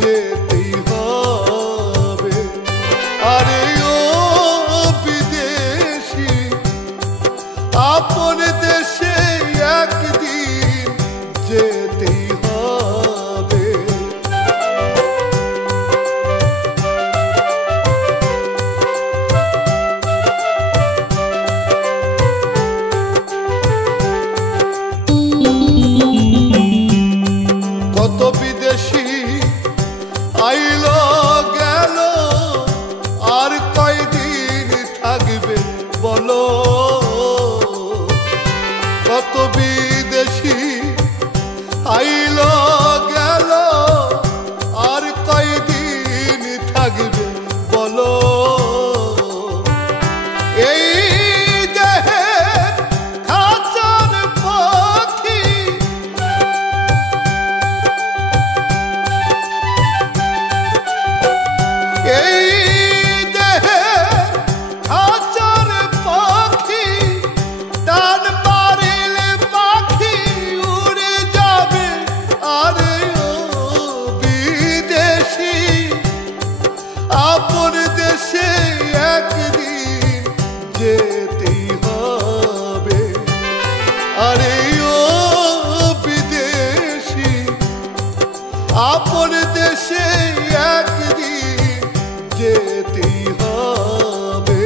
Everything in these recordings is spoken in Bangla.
যেতেই হবে। আরে ও বিদেশি, আপন দেশে একদিন যেতেই হবে। কত বিদেশি আইলো গেল, আর কয়দিন থাকবে বলো। কত বিদেশি আইলো গেল, আর কয়দিন থাকবে বলো। এই দেহের খাঁচার পাখি, এই দেহের খাঁচার পাখি, টান মারিলে পাখি উড়ে যাবে। আরে ও বিদেশি, আপন দেশে একদিন যেতেই হবে। আরে ও বিদেশি, আপন দেশে একদিন যেতেই হবে।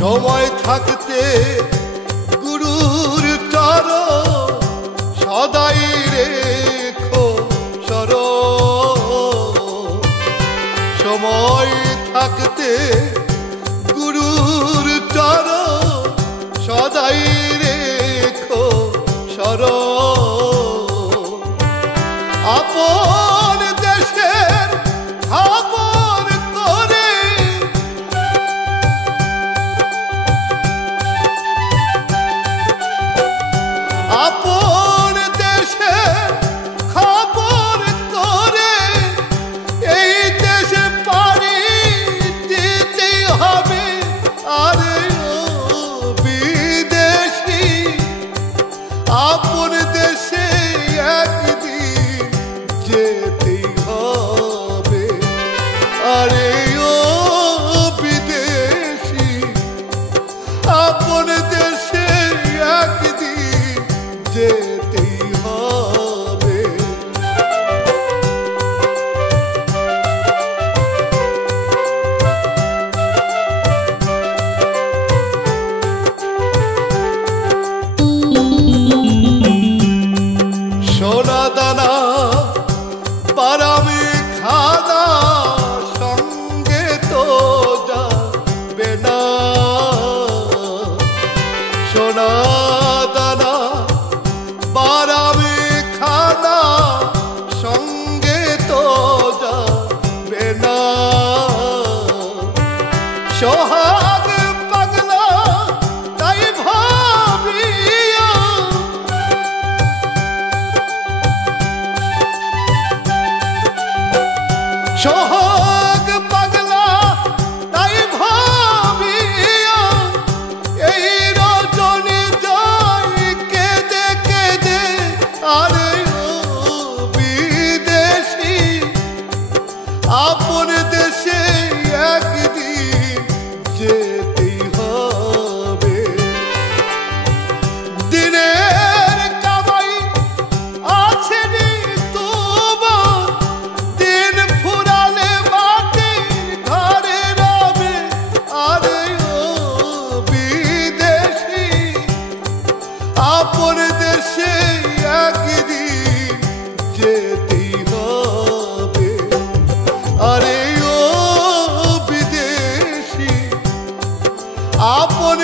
সময় থাকতে গুরুর চরণ সদাই রেখো স্মরণ। সময় থাকতে গুরুর চরণ সদাই রেখো স্মরণ। আপন দেশের খবর করে, আপন দেশের খবর করে, এই দেশে পাড়ি দিতে হবে। আরে ও বিদেশি, আপন দেশে একদিন যেতেই হবে। আরে ও বিদেশি, আপন দেশে একদিন যেতেই হবে। সোনা দানা বারামি খানা সঙ্গে তো যাবে না। সোনা দানা বারামি খানা সঙ্গে তো যাবে না। সোহাগ পাগলা তাই ভাবিয়া, সোহাগ পাগলা তাই ভাবিয়া, এই রজনী যাই কেঁদে কেঁদে। আরে ও বিদেশি, আপন দেশে একদিন যেতেই হবে। দিনের কামাই আছে নি তোমার, দিন ফুরালে মাটির ঘরে রবে। আরে ও বিদেশি, আপন দেশে একদিন যেতেই হবে। আরে ও বিদেশি, আপন